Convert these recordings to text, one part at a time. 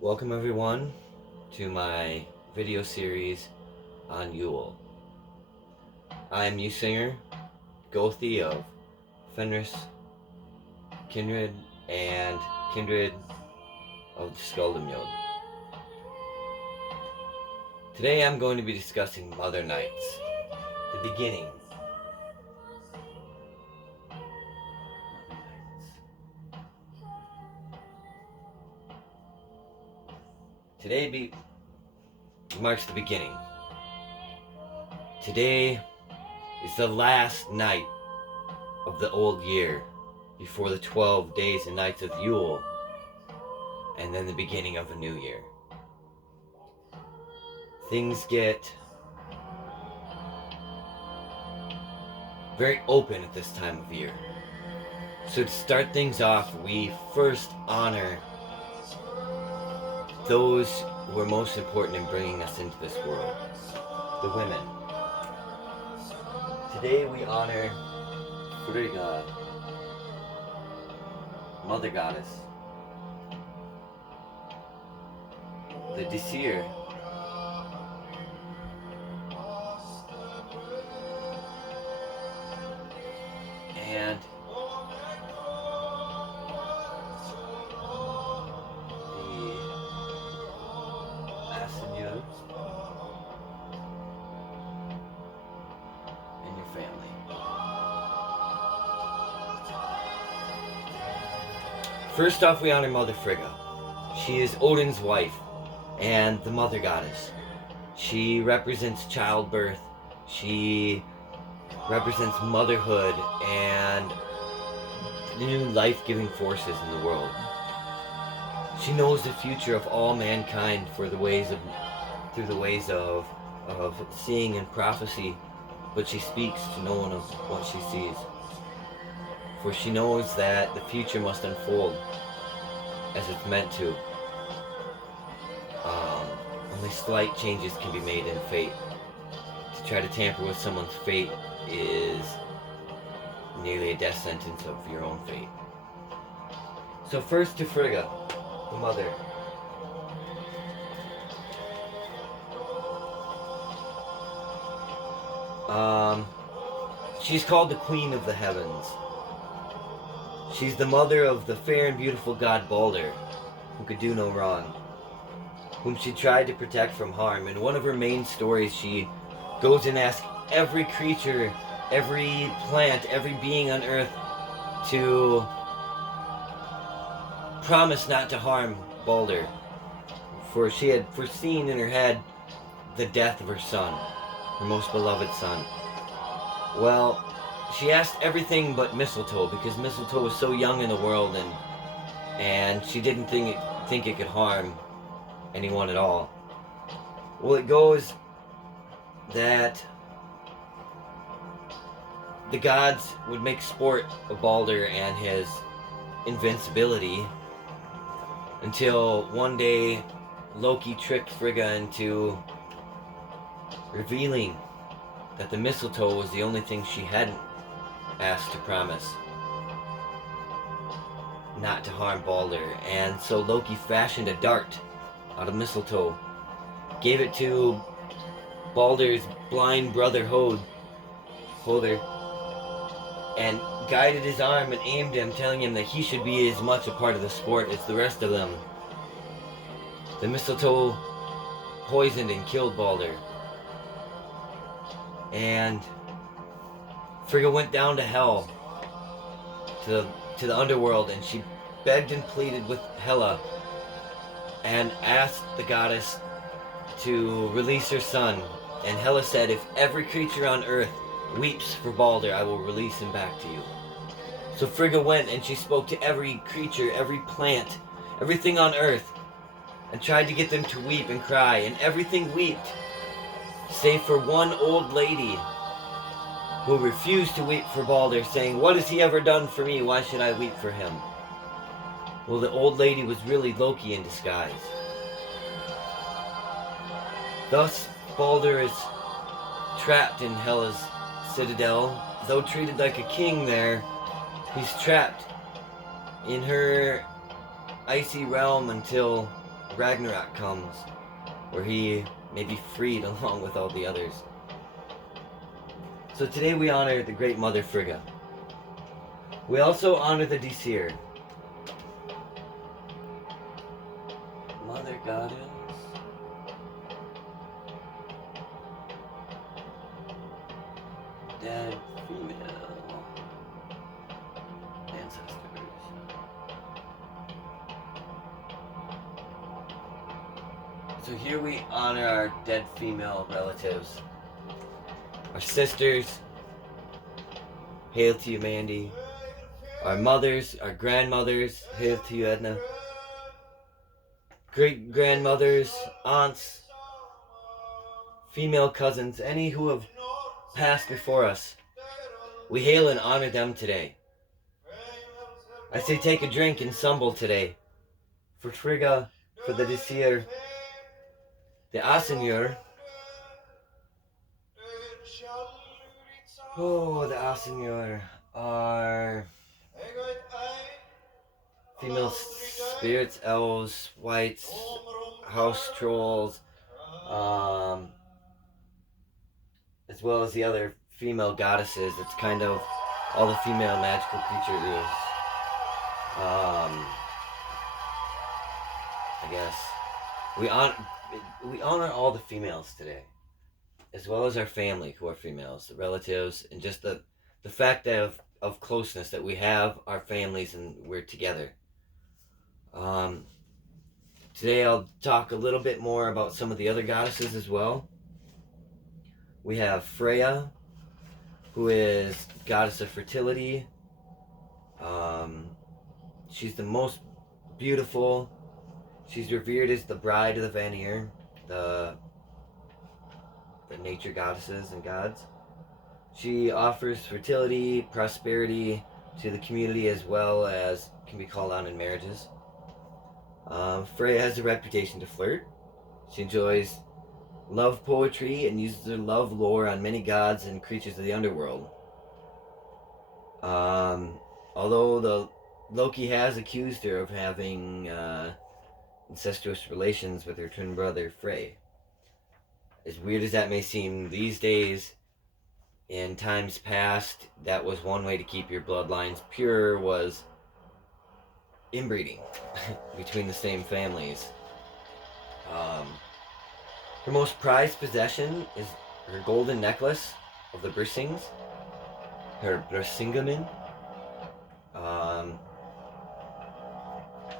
Welcome everyone to my video series on Yule. I am Singer, Gothi of Fenris Kindred and Kindred of the Skuldamjod. Today I'm going to be discussing Mother Nights, the beginning. Today marks the beginning. Today is the last night of the old year before the 12 days and nights of Yule, and then the beginning of a new year. Things get very open at this time of year. So to start things off, we first honor those who are most important in bringing us into this world, the women. Today we honor Frigga, Mother Goddess, the disir, and Asynjur and your family. First off, we honor Mother Frigga. She is Odin's wife and the Mother Goddess. She represents childbirth. She represents motherhood and new life-giving forces in the world. She knows the future of all mankind through the ways of seeing and prophecy, but she speaks to no one of what she sees. For she knows that the future must unfold as it's meant to. Only slight changes can be made in fate. To try to tamper with someone's fate is nearly a death sentence of your own fate. So first to Frigga, the mother. She's called the Queen of the Heavens. She's the mother of the fair and beautiful god Balder, who could do no wrong, whom she tried to protect from harm. In one of her main stories, she goes and asks every creature, every plant, every being on earth to promise not to harm Balder, for she had foreseen in her head the death of her son, her most beloved son. Well, she asked everything but mistletoe, because mistletoe was so young in the world, and she didn't think it could harm anyone at all. Well, it goes that the gods would make sport of Balder and his invincibility, until one day Loki tricked Frigga into revealing that the mistletoe was the only thing she hadn't asked to promise not to harm Balder. And so Loki fashioned a dart out of mistletoe, gave it to Balder's blind brother Hoder, and guided his arm and aimed him, telling him that he should be as much a part of the sport as the rest of them. The mistletoe poisoned and killed Balder, and Frigga went down to hell, to the underworld, and she begged and pleaded with Hela and asked the goddess to release her son. And Hela said, if every creature on earth weeps for Balder, I will release him back to you. So Frigga went and she spoke to every creature, every plant, everything on earth, and tried to get them to weep and cry, and everything wept, save for one old lady who refused to weep for Balder, saying, what has he ever done for me? Why should I weep for him? Well, the old lady was really Loki in disguise. Thus, Balder is trapped in Hela's citadel. Though treated like a king there, he's trapped in her icy realm until Ragnarok comes, where he may be freed along with all the others. So today we honor the great mother Frigga. We also honor the disir, mother goddess, dead female ancestors. So here we honor our dead female relatives, our sisters. Hail to you, Mandy. Our mothers, our grandmothers. Hail to you, Edna. Great grandmothers, aunts, female cousins, any who have passed before us. We hail and honor them today. I say take a drink and stumble today. For Frigga, for the disir, the Asynjur. Oh, the Asynjur are female spirits, elves, wights, house trolls, as well as the other female goddesses. It's kind of all the female magical creatures. I guess we honor all the females today, as well as our family who are females, the relatives, and just the fact that of closeness that we have our families and we're together. Today I'll talk a little bit more about some of the other goddesses as well. We have Freya, who is goddess of fertility. She's the most beautiful. She's revered as the bride of the Vanir, the nature goddesses and gods. She offers fertility, prosperity to the community, as well as can be called on in marriages. Freya has a reputation to flirt. She enjoys love poetry and uses her love lore on many gods and creatures of the underworld. Although Loki has accused her of having incestuous relations with her twin brother Frey. As weird as that may seem, these days, in times past, that was one way to keep your bloodlines pure, was inbreeding between the same families. Her most prized possession is her golden necklace of the Brisings, her Brisingamen.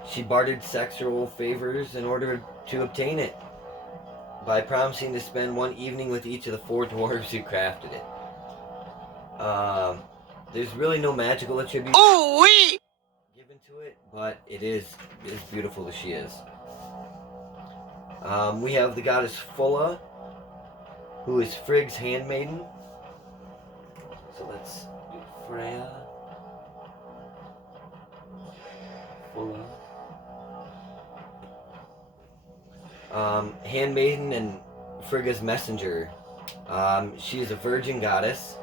She bartered sexual favors in order to obtain it, by promising to spend one evening with each of the 4 dwarves who crafted it. There's really no magical attribute given to it, but it is beautiful as she is. We have the goddess Fulla, who is Frigg's handmaiden. So let's do Freya, Fulla. Handmaiden and Frigga's messenger. She is a virgin goddess.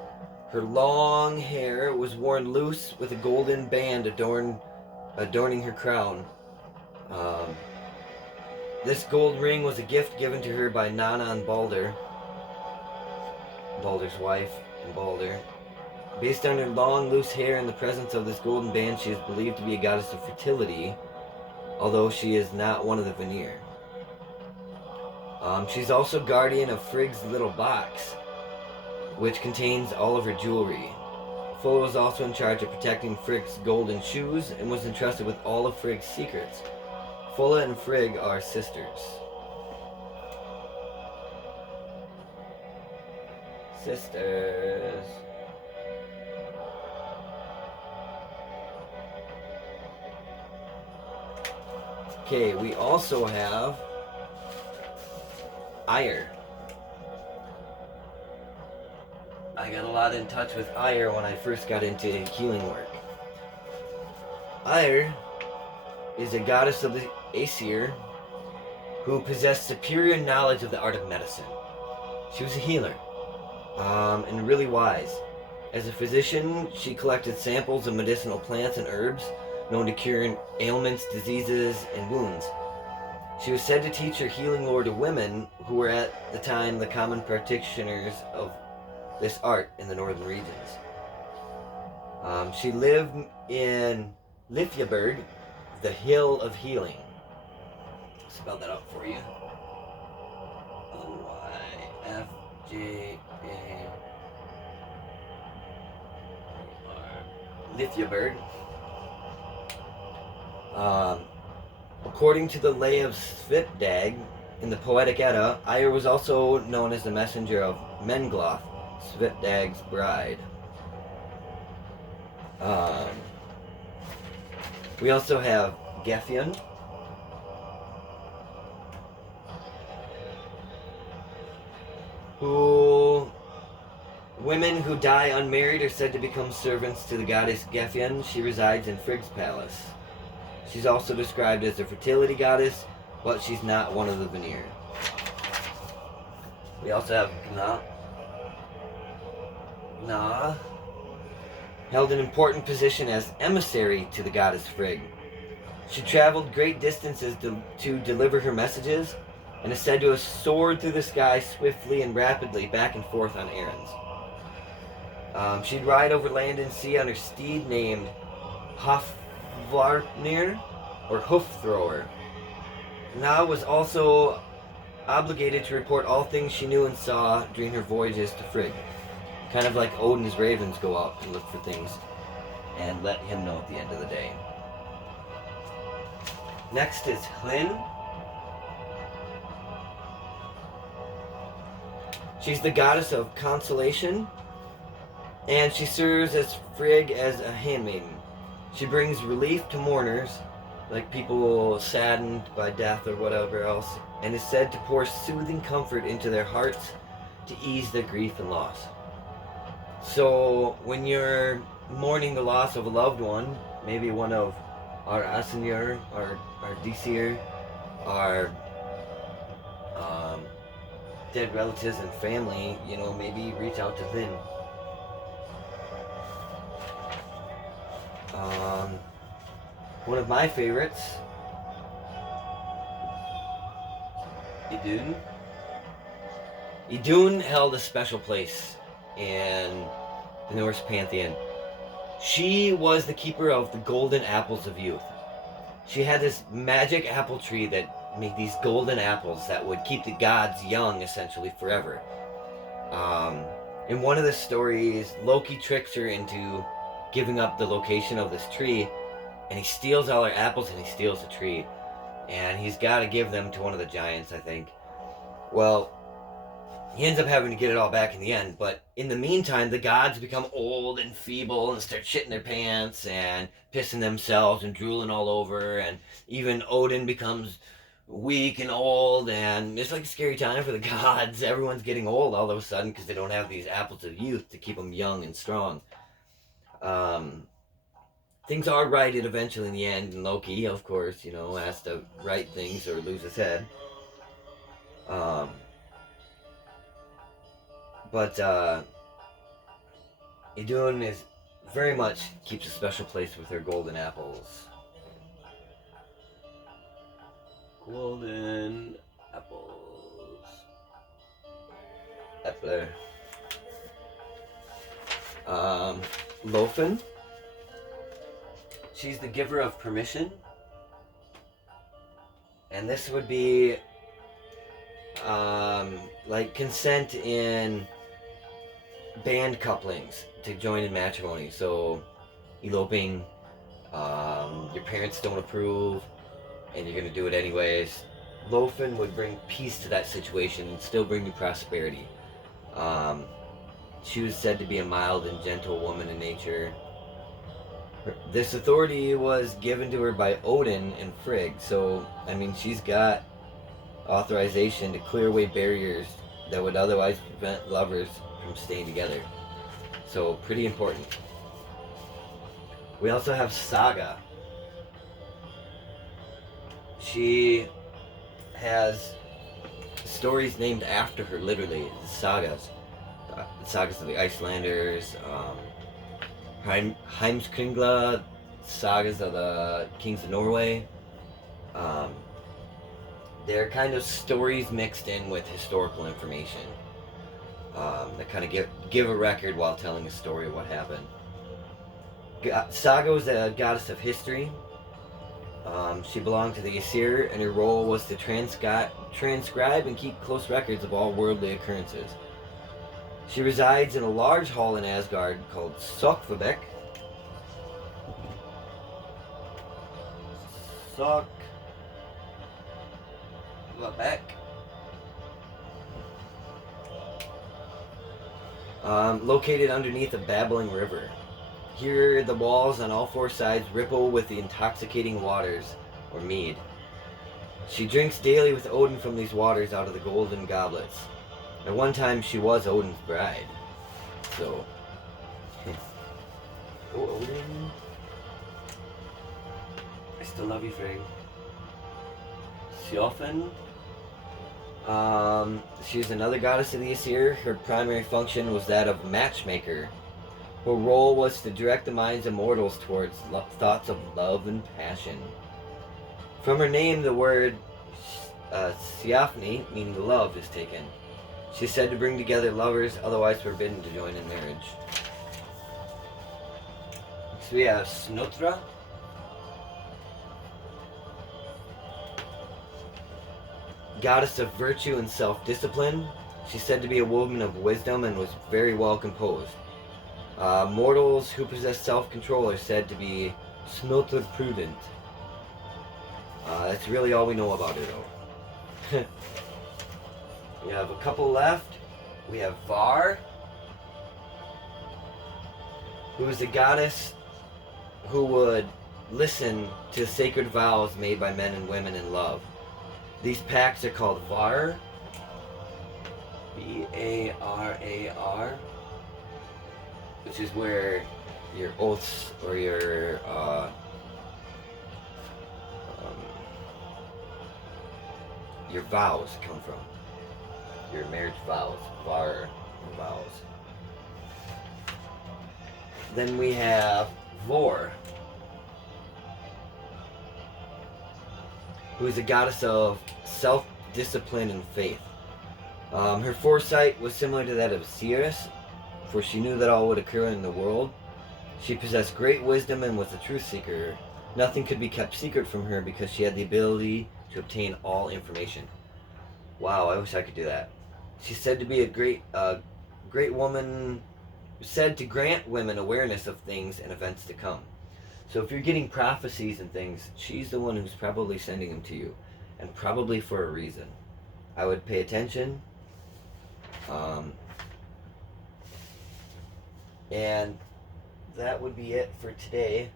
Her long hair was worn loose with a golden band adorning her crown. This gold ring was a gift given to her by Nanna and Baldur, Baldur's wife and Baldur. Based on her long, loose hair and the presence of this golden band, she is believed to be a goddess of fertility, although she is not one of the Vanir. She's also guardian of Frigg's little box, which contains all of her jewelry. Fulla was also in charge of protecting Frigg's golden shoes and was entrusted with all of Frigg's secrets. Fulla and Frigg are sisters. Sisters. Okay, we also have æsir. I got a lot in touch with æsir when I first got into healing work. æsir is a goddess of the æsir who possessed superior knowledge of the art of medicine. She was a healer, and really wise. As a physician, she collected samples of medicinal plants and herbs known to cure ailments, diseases, and wounds. She was said to teach her healing lore to women who were at the time the common practitioners of this art in the northern regions. She lived in Lifjaberg, the Hill of Healing. I'll spell that out for you. Lyfjaberg. Lifjaberg. According to the Lay of Svipdag in the Poetic Edda, Æsir was also known as the messenger of Mengloth, Svipdag's bride. We also have Gefjon, who women who die unmarried are said to become servants to the goddess Gefjon. She resides in Frigg's palace. She's also described as a fertility goddess, but she's not one of the Vanir. We also have Gna held an important position as emissary to the goddess Frigg. She traveled great distances to deliver her messages, and is said to have soared through the sky swiftly and rapidly back and forth on errands. She'd ride over land and sea on her steed named Hofvarpnir, or Hoof Thrower. Na was also obligated to report all things she knew and saw during her voyages to Frigg. Kind of like Odin's ravens go out and look for things and let him know at the end of the day. Next is Hlyn. She's the goddess of consolation, and she serves as Frigg as a handmaiden. She brings relief to mourners, like people saddened by death or whatever else, and is said to pour soothing comfort into their hearts to ease their grief and loss. So when you're mourning the loss of a loved one, maybe one of our Asynjur, our disir, our dead relatives and family, maybe reach out to Hlyn. One of my favorites, Idun. Idun held a special place in the Norse pantheon. She was the keeper of the golden apples of youth. She had this magic apple tree that made these golden apples that would keep the gods young, essentially, forever. In one of the stories, Loki tricks her into giving up the location of this tree, and he steals all her apples and he steals the tree. And he's got to give them to one of the giants, I think. Well, he ends up having to get it all back in the end, but in the meantime, the gods become old and feeble and start shitting their pants and pissing themselves and drooling all over, and even Odin becomes weak and old, and it's like a scary time for the gods. Everyone's getting old all of a sudden because they don't have these apples of youth to keep them young and strong. Things are righted eventually in the end, and Loki, of course, has to right things or lose his head. But Idun is very much keeps a special place with her golden apples. Golden apples. Up there. Lofn. She's the giver of permission. And this would be like consent in band couplings to join in matrimony. So eloping, your parents don't approve and you're gonna do it anyways. Lofn would bring peace to that situation and still bring you prosperity. She was said to be a mild and gentle woman in nature. This authority was given to her by Odin and Frigg, so she's got authorization to clear away barriers that would otherwise prevent lovers from staying together. So pretty important. We also have Saga. She has stories named after her, literally, sagas. The sagas of the Icelanders, Heimskringla, sagas of the kings of Norway. They're kind of stories mixed in with historical information that kind of give a record while telling a story of what happened. Saga was a goddess of history. She belonged to the Aesir, and her role was to transcribe and keep close records of all worldly occurrences. She resides in a large hall in Asgard called Sokvabek. Located underneath a babbling river. Here, the walls on all four sides ripple with the intoxicating waters, or mead. She drinks daily with Odin from these waters out of the golden goblets. At one time, she was Odin's bride. So, oh, Odin. I still love you, Frey. Sjófn. She's another goddess of the Aesir. Her primary function was that of matchmaker. Her role was to direct the minds of mortals towards thoughts of love and passion. From her name, the word Sjófni, meaning love, is taken. She's said to bring together lovers otherwise forbidden to join in marriage. So we have Snotra. Goddess of virtue and self-discipline. She's said to be a woman of wisdom and was very well composed. Mortals who possess self-control are said to be Snotr prudent. That's really all we know about her, though. We have a couple left. We have Var, who is a goddess who would listen to sacred vows made by men and women in love. These pacts are called Var, V-A-R-A-R, which is where your oaths or your vows come from. Your marriage vows, Var vows. Then we have Vor, who is a goddess of self-discipline and faith. Her foresight was similar to that of Sirius, for she knew that all would occur in the world. She possessed great wisdom and was a truth seeker. Nothing could be kept secret from her because she had the ability to obtain all information. Wow, I wish I could do that. She's said to be a great woman, said to grant women awareness of things and events to come. So if you're getting prophecies and things, she's the one who's probably sending them to you, and probably for a reason. I would pay attention. And that would be it for today.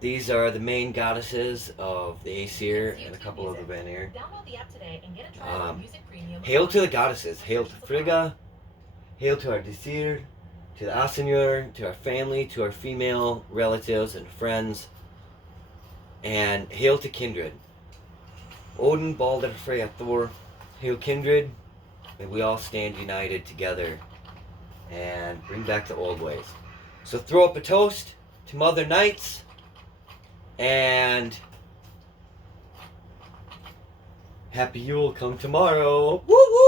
These are the main goddesses of the Aesir and a couple of the Vanir. Download the app today and get a trial of Music Premium. Hail to the goddesses. Hail to Frigga. Hail to our disir, to the Asynjur, to our family, to our female relatives and friends. And hail to kindred. Odin, Balder, Freya, Thor. Hail kindred. May we all stand united together and bring back the old ways. So throw up a toast to Mother Knights. And Happy Yule come tomorrow. Woo woo!